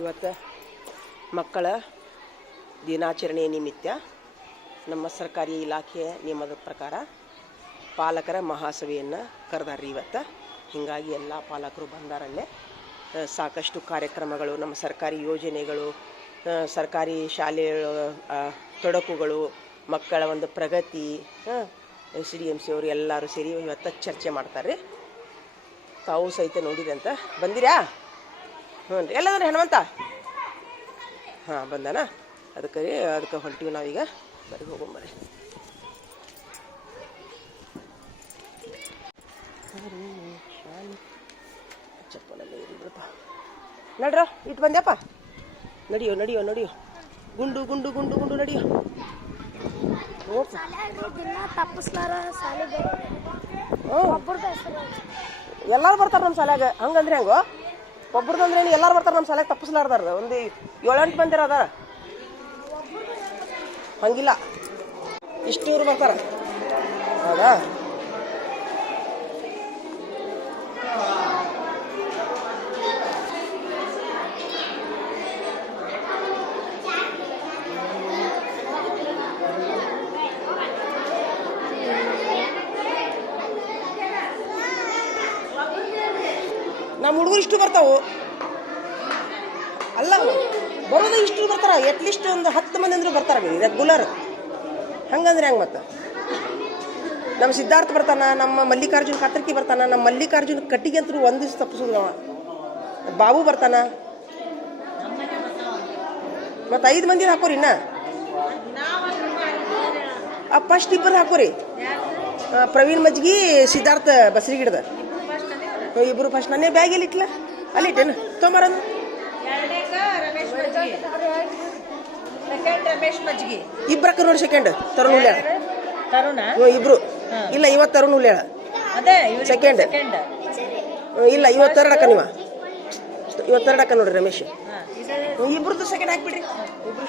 ಇವತ್ತು ಮಕ್ಕಳ ದಿನಾಚರಣೆ ನಿಮಿತ್ತ ನಮ್ಮ ಸರ್ಕಾರಿ ಇಲಾಖೆಯ ನಿಯಮದ ಪ್ರಕಾರ ಪಾಲಕರ ಮಹಾಸಭೆಯನ್ನು ಕರೆದಾರ್ರಿ ಇವತ್ತು. ಹೀಗಾಗಿ ಎಲ್ಲ ಪಾಲಕರು ಬಂದಾರಲ್ಲೇ. ಸಾಕಷ್ಟು ಕಾರ್ಯಕ್ರಮಗಳು, ನಮ್ಮ ಸರ್ಕಾರಿ ಯೋಜನೆಗಳು ಸರ್ಕಾರಿ ಶಾಲೆಯ ತೊಡಕುಗಳು, ಮಕ್ಕಳ ಒಂದು ಪ್ರಗತಿ ಸಿ ಡಿ ಎಂ ಸಿ ಅವರು ಎಲ್ಲರೂ ಸೇರಿ ಇವತ್ತು ಚರ್ಚೆ ಮಾಡ್ತಾರೆ ರೀ ತಾವು ಸಹಿತ ನೋಡಿದಂತ ಬಂದಿರಾ? ಹ್ಞೂ ರೀ. ಎಲ್ಲದನ್ನ ಹನುಮಂತ? ಹಾಂ, ಬಂದಾನ? ಅದಕ್ಕೆ ರೀ, ಅದಕ್ಕೆ ಹೊಂಟೀವಿ ನಾವೀಗ. ಬರೀ ಹೋಗೋಂಬರಿ ಚಪ್ಪಲಲ್ಲಿ ನಡ್ರ ಇಟ್ಟು ಬಂದ್ಯಪ್ಪ. ನಡಿಯೋ ನಡಿಯೋ ನಡಿಯೋ. ಗುಂಡು ಗುಂಡು ಗುಂಡು ಗುಂಡು ನಡಿಯೋ. ಎಲ್ಲಾರು ಬರ್ತಾರೆ ನಮ್ಮ ಶಾಲ್ಯಾಗ? ಹಂಗಂದ್ರೆ ಹೆಂಗೋ? ಒಬ್ರದ್ದು ಅಂದ್ರೆ ಎಲ್ಲಾರು ಬರ್ತಾರೆ ನಮ್ಮ ಸಲಕ್ಕೆ ತಪ್ಪಿಸ್ಲಾರ್ದಾರ ಒಂದು ಏಳೆಂಟು ಮಂದಿರ ಅದಾರ ಹಂಗಿಲ್ಲ. ಇಷ್ಟೂರು ಬರ್ತಾರ. ಹೌದಾ? ನಮ್ಮ ಹುಡುಗರು ಇಷ್ಟು ಬರ್ತಾವೆ? ಅಲ್ಲ, ಬರೋದು ಇಷ್ಟು ಬರ್ತಾರ? ಅಟ್ಲೀಸ್ಟ್ ಒಂದು ಹತ್ತು ಮಂದಿ ಅಂದ್ರೆ ಬರ್ತಾರ ರೆಗ್ಯುಲರ್ ಹಂಗಂದ್ರೆ ಹೆಂಗೆ ಮತ್ತೆ? ನಮ್ಮ ಸಿದ್ಧಾರ್ಥ ಬರ್ತಾನ? ನಮ್ಮ ಮಲ್ಲಿಕಾರ್ಜುನ್ ಕಾತರ್ಕಿ ಬರ್ತಾನ? ನಮ್ಮ ಮಲ್ಲಿಕಾರ್ಜುನ್ ಕಟ್ಟಿಗೆ ಅಂತೂ ಒಂದು ದಿವಸ ತಪ್ಪಿಸೋದು ಅವ. ಬಾಬು ಬರ್ತಾನ? ಮತ್ತು ಐದು ಮಂದಿ ಹಾಕೋರಿ ಇನ್ನ? ಆ ಫಸ್ಟ್ ಇಬ್ಬರು ಹಾಕೋರಿ. ಪ್ರವೀಣ್ ಮಜ್ಗಿ, ಸಿದ್ಧಾರ್ಥ ಬಸ್ರಿಗಿಡ್ದ. ಇಬ್ರು ಫಸ್ಟ್ ನನ್ನೇ ಬ್ಯಾಗ್ ಎಲ್ಲಿ ಇಟ್ಲ? ಅಲ್ಲಿ ಇಟ್ಟೇನು ತೊಂಬರ ಇಬ್ರಕ್ಕ ನೋಡಿ ಸೆಕೆಂಡ್ ತರುಣ್ ಉಳ್ಯಾಳ ತರುಣ? ಇಬ್ರು. ಇಲ್ಲ ಇವತ್ತು ತರುಣ ಉಳ್ಯಾಳ ಸೆಕೆಂಡ್ ಇಲ್ಲ ಇವತ್ತು ತರಡಕ್ಕ ನೀವ. ಇವತ್ತು ತರಡಕ್ಕ ನೋಡ್ರಿ ರಮೇಶ್. ಇಬ್ರದ್ದು ಸೆಕೆಂಡ್ ಹಾಕ್ಬಿಡ್ರಿ. ಇಬ್ರು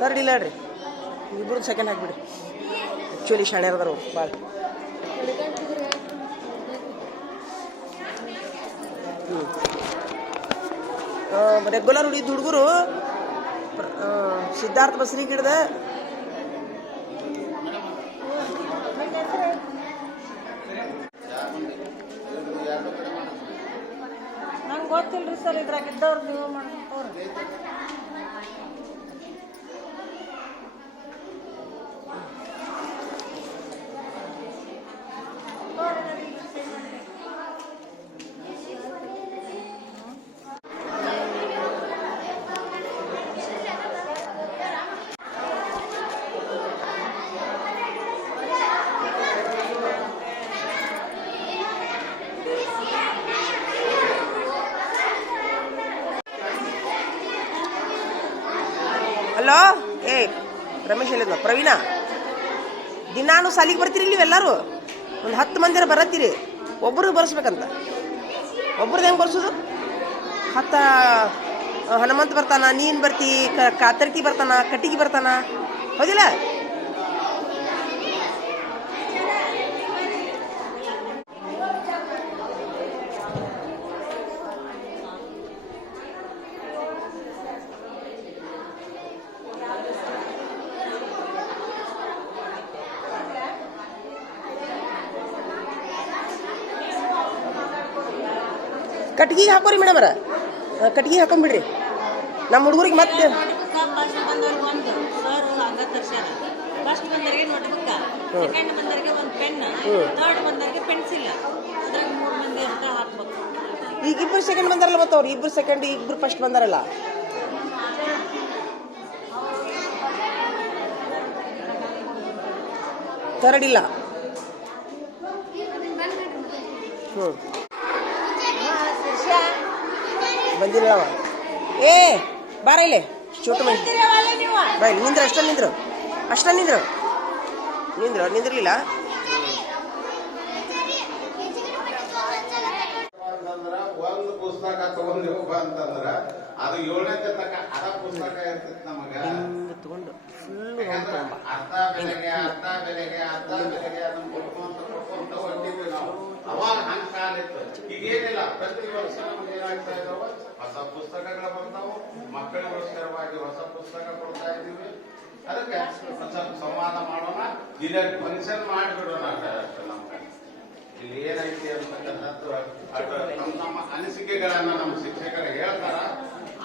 ತರ್ಡ್ ಇಲ್ಲ ಹೇಳ್ರಿ. ಇಬ್ರದ್ದು ಸೆಕೆಂಡ್ ಹಾಕ್ಬಿಡ್ರಿ. ಆಕ್ಚುಲಿ ಶಾಣ್ಯಾರದಾರ ಭಾಳ ರೆಗ್ಯುಲರ್ ಉಳಿದ ಹುಡುಗರು ಸಿದ್ಧಾರ್ಥ ಬಸ್ರಿ ಗಿಡದ ನಂಗೆ ಗೊತ್ತಿಲ್ರಿ ಸರ್ ಇದ್ರಾಗ ಇದ್ದವ್ರು ನೀವು ಮಾಡ್ಕೋರು ಹಲೋ ಏ ರಮೇಶ್ ಹೇಳಿದ್ನ ಪ್ರವೀಣ, ದಿನಾನು ಸಾಲಿಗೆ ಬರ್ತೀರಿ ನೀವೆಲ್ಲರೂ ಒಂದು ಹತ್ತು ಮಂದಿರ ಬರತ್ತೀರಿ. ಒಬ್ಬರು ಬರ್ಸ್ಬೇಕಂತ. ಒಬ್ರದ್ದು ಹೆಂಗೆ ಬರ್ಸೋದು? ಹತ್ತ, ಹನುಮಂತ ಬರ್ತಾನ, ನೀನು ಬರ್ತಿ ಕಾತರ್ಕಿ ಬರ್ತಾನ, ಕಟ್ಟಿಗೆ ಬರ್ತಾನ. ಹೌದಿಲ್ಲ? ಕಟ್ಗಿಗೆ ಹಾಕೋರಿ ಮೇಡಮರ ಕಟ್ಗಿ ಹಾಕೊಂಬಿಡ್ರಿ. ನಮ್ಮ ಹುಡುಗರಿಗೆ ಮತ್ತೆ ಫಸ್ಟ್ ಸೆಕೆಂಡ್ ಒಂದು. ಪೆನ್ ಥರ್ಡ್ ಪೆನ್ಸಿಲ್ ಅದ್ರಾಗ ಮೂರು ಮಂದಿ ಅಂತ ಹಾಕ್ಬೇಕು. ಈಗ ಇಬ್ರು ಸೆಕೆಂಡ್ ಬಂದಾರಲ್ಲ ಮತ್ತೆ ಅವ್ರು? ಇಬ್ರು ಸೆಕೆಂಡ್ ಇಬ್ರು ಫಸ್ಟ್ ಬಂದಾರಲ್ಲ? ಥರ್ಡ್ ಇಲ್ಲ. ಹ್ಞೂ ಬಂದಿಲ್ಲ ಏ ಬಾರ ಇಲ್ಲಿ. ಚೋಟು ಮಂದಿ ಬಾಯ್ ನಿಂದ್ರು ಅಷ್ಟ ನಿಂದ್ರು. ಅಷ್ಟ ನಿಂದ್ರು. ನಿಂದ್ರು ನಿಂದಿರ್ಲಿಲ್ಲ? ಒಂದು ಪುಸ್ತಕ ಅಂತಂದ್ರ ಅದು ಏಳನೇ ತನಕ ಅದ ಪುಸ್ತಕ ಇರ್ತೈತಿ ನಮಗ. ಹಿಂಗೆ ತಗೊಂಡು ಅರ್ಧ ಬೆಲೆಗೆ ಅರ್ಧ ಬೆಲೆಗೆ ಅರ್ಧ ಬೆಲೆಗೆ ಅದನ್ನ ಹೊಂಟಿದ್ವಿ ನಾವು. ಅವಾಗ ಹಂಗ ಕಾಲ ಇತ್ತು ಈಗ ಏನಿಲ್ಲ ಪ್ರತಿ ವರ್ಷ ನಮ್ಗೆ ಏನಾಗ್ತಾ ಇದಾವ? ಹೊಸ ಪುಸ್ತಕಗಳು ಬರ್ತಾವು ಮಕ್ಕಳಿಗೋಸ್ಕರವಾಗಿ ಹೊಸ ಪುಸ್ತಕ ಕೊಡ್ತಾ ಇದ್ದೀವಿ. ಅದಕ್ಕೆ ಸ್ವಲ್ಪ ಸಂವಾದ ಮಾಡೋಣ. ದಿನ ಫಂಕ್ಷನ್ ಮಾಡಿಬಿಡೋಣ ಇಲ್ಲಿ ಏನೈತಿ ಅಂತಕ್ಕಂಥದ್ದು? ನಮ್ಮ ತಮ್ಮ ಅನಿಸಿಕೆಗಳನ್ನ ನಮ್ಮ ಶಿಕ್ಷಕರು ಹೇಳ್ತಾರ.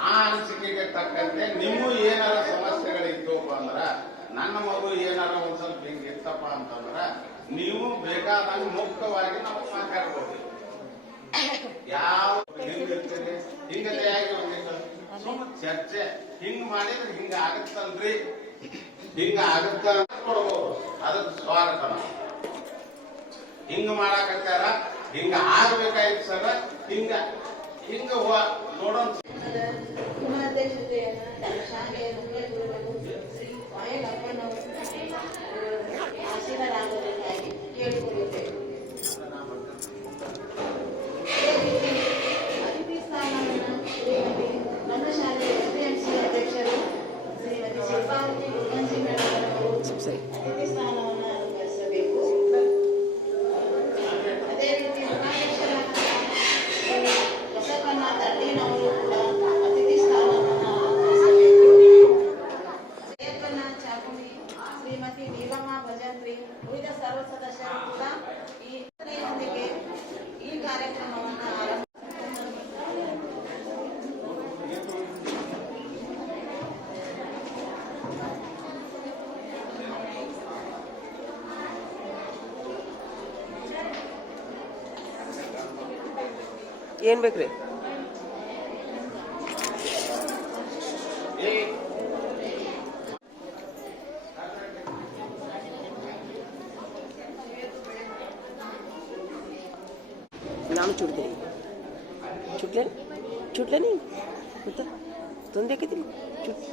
ಆ ಅನಿಸಿಕೆಗೆ ತಕ್ಕಂತೆ ನೀವು ಏನಾರ ಸಮಸ್ಯೆಗಳಿತ್ತು ಅಂದ್ರ, ನನ್ನ ಮಗು ಏನಾರ ಒಂದ್ ಸ್ವಲ್ಪ ಹಿಂಗಿತ್ತಪ್ಪ ಅಂತಂದ್ರ, ನೀವು ಬೇಕಾದಂಗೆ ಮುಕ್ತವಾಗಿ ನಾವು ಮಾತಾಡ್ಬೋದು. ಯಾವ ಹಿಂಗ್ ಇರ್ತೀರಿ ಹಿಂಗ ತಯಾರಿ ಸುಮ್ಮ ಚರ್ಚೆ ಹಿಂಗ್ ಮಾಡಿದ್ರೆ ಹಿಂಗ ಆಗತ್ತಲ್ರಿ? ಹಿಂಗ ಆಗತ್ತ ಕೊಡ್ಬೋದು. ಅದಕ್ಕೆ ಸ್ವಾಗತ ಹಿಂಗ ಮಾಡಾಕತ್ತಾರ? ಹಿಂಗ ಆಗ್ಬೇಕಾಯ್ತು ಸರ. ಹಿಂಗ ಹಿಂಗ ನೋಡೋಣ. ಆಶೀರ್ವಾದ ಶಾಲೆಯ ಮುಖ್ಯ ಏನು ಬೇಕ್ರಿ? ನಾನು ಚುಡ್ತೀನಿ ಚುಟ್ಲೇನು ಚುಟ್ಲೇನಿ ಮತ್ತೆ? ತೊಂದರೆ ಆಕೈತಿ ಚುಟ್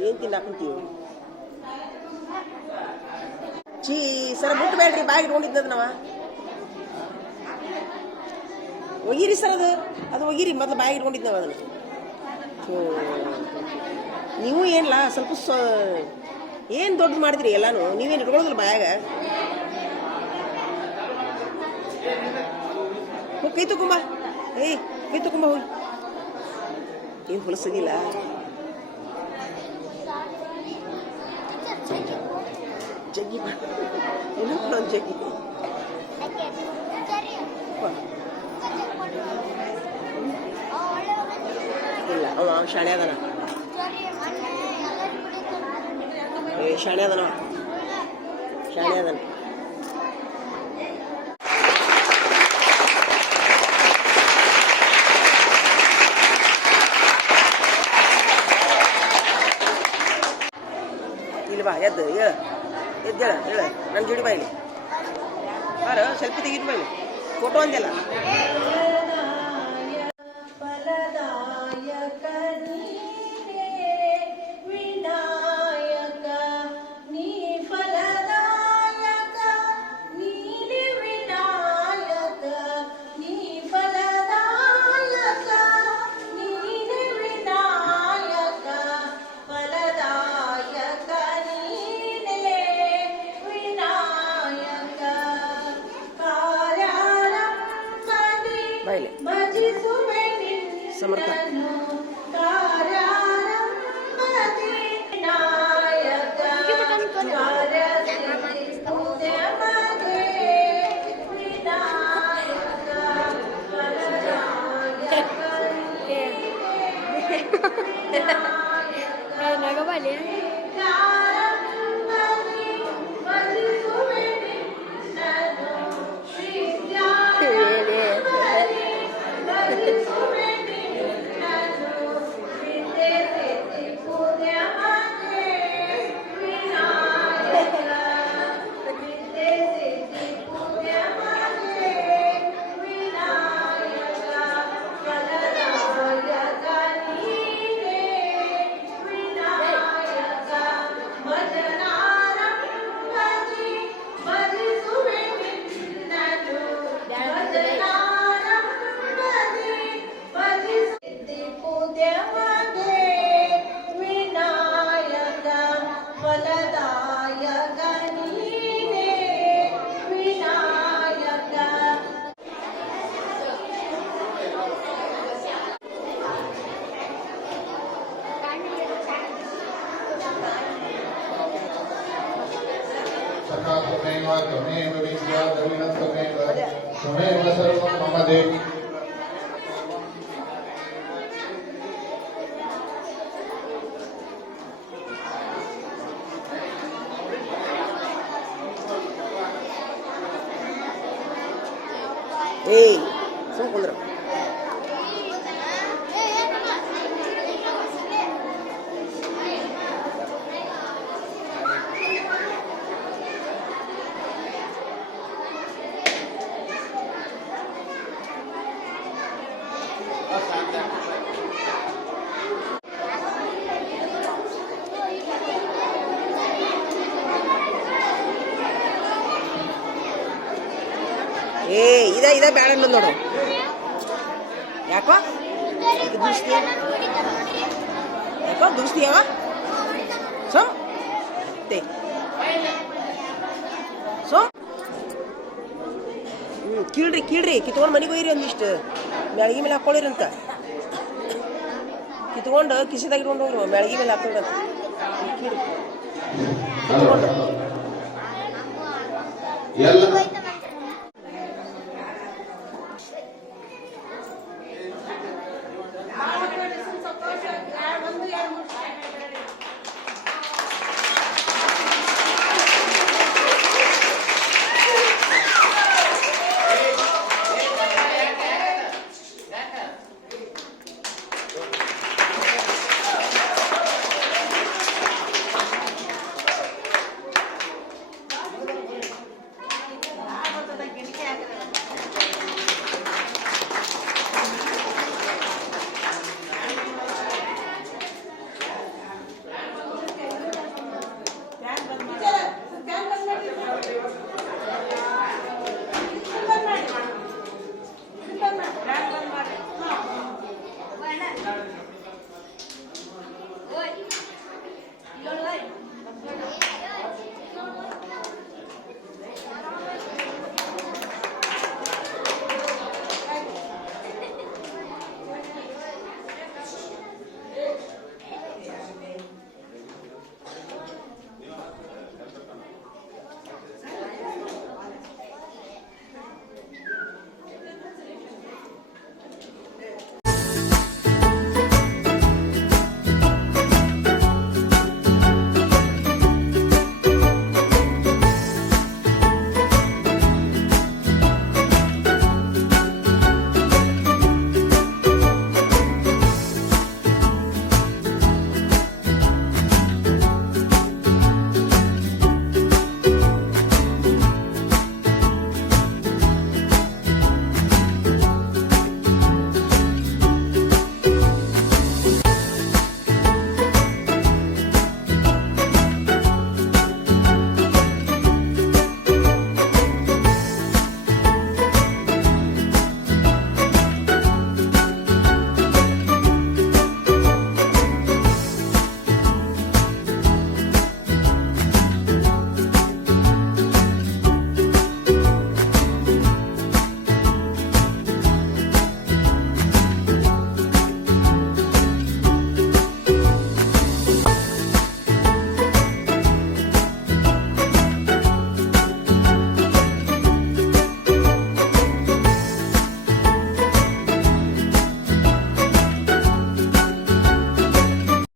ಏನು ತಿನ್ನಾಕಂತೀವಿ ಚೀ, ಸರ ಮುಟ್ಬೇಡ್ರಿ ಬಾಯಿ ಇಟ್ಕೊಂಡಿದ್ದದ ನಾವ. ಒಗಿರಿ ಸರ್ ಅದು ಅದು ಒಗಿರಿ, ಮೊದಲು ಬಾಯಿ ಇಟ್ಕೊಂಡಿದ್ದು ನಾವು ಅದನ್ನು. ನೀವು ಏನಿಲ್ಲ ಸ್ವಲ್ಪ ಸ್ವ ಏನು ದೊಡ್ಡದು ಮಾಡಿದ್ರಿ ಎಲ್ಲಾನು? ನೀವೇನು ಇಟ್ಕೊಳ್ಳೋದಿಲ್ಲ ಬಾಯಾಗ? ಕೈ ತಗೊಂಬ. ಏಯ್, ಕೈ ತಗೊಂಬ ಹೋಗಿ. ಏನು ಹೊಲಸದಿಲ್ಲ? ಜಗ್ಗಿ ಬಾ. ಇಲ್ಲ ಅವ ಶಾಣೆ ಅದನ. ಶಾಣೆ ಅದನ. ಶಾಣೆ ಅದನ. ಇಲ್ವಾ ಎದ್ದು ಹೇಳ. ಎದ್ದೇಳ ಹೇಳ ನನ್ನ ಜೋಡಿ ಬಾ ಇಲ್ಲಿ. ಬಾರ ಸೆಲ್ಫಿ ತೆಗಿತು ಬಾ ಫೋಟೋ ಅಂದಿಲ್ಲ समर्थ Nagabali. सखा त्वमेव त्वमेव विद्या द्रविणं त्वमेव। त्वमेव सर्वं मम देव। ಇದ ಬೇಡ ಬ್ಯಾಡ ನೋಡು. ಯಾಕೋ? ದೃಷ್ಟಿ. ಯಾಕೋ ದೂಸ್ತಿಯವ ಸೋಮ್. ತೇ. ಹ್ಞೂ ಕೀಳ್ರಿ ಕೀಳ್ರಿ. ಕಿತ್ಕೊಂಡು ಮನೆಗೆ ಒಯ್ಯಿರಿ ಒಂದಿಷ್ಟು. ಮ್ಯಾಳ್ಗಿ ಮೇಲೆ ಹಾಕ್ಕೊಳ್ಳಿರಂತ ಕಿತ್ಕೊಂಡು ಕಿಸಿದಾಗ ಇಟ್ಕೊಂಡು ಹೋಗ್ರಿ ಮ್ಯಾಳ್ಗಿ ಮೇಲೆ ಹಾಕ್ಕೊಂಡಂತ ಕೀಳ್ರಿ. ಕಿತ್ಕೊಂಡು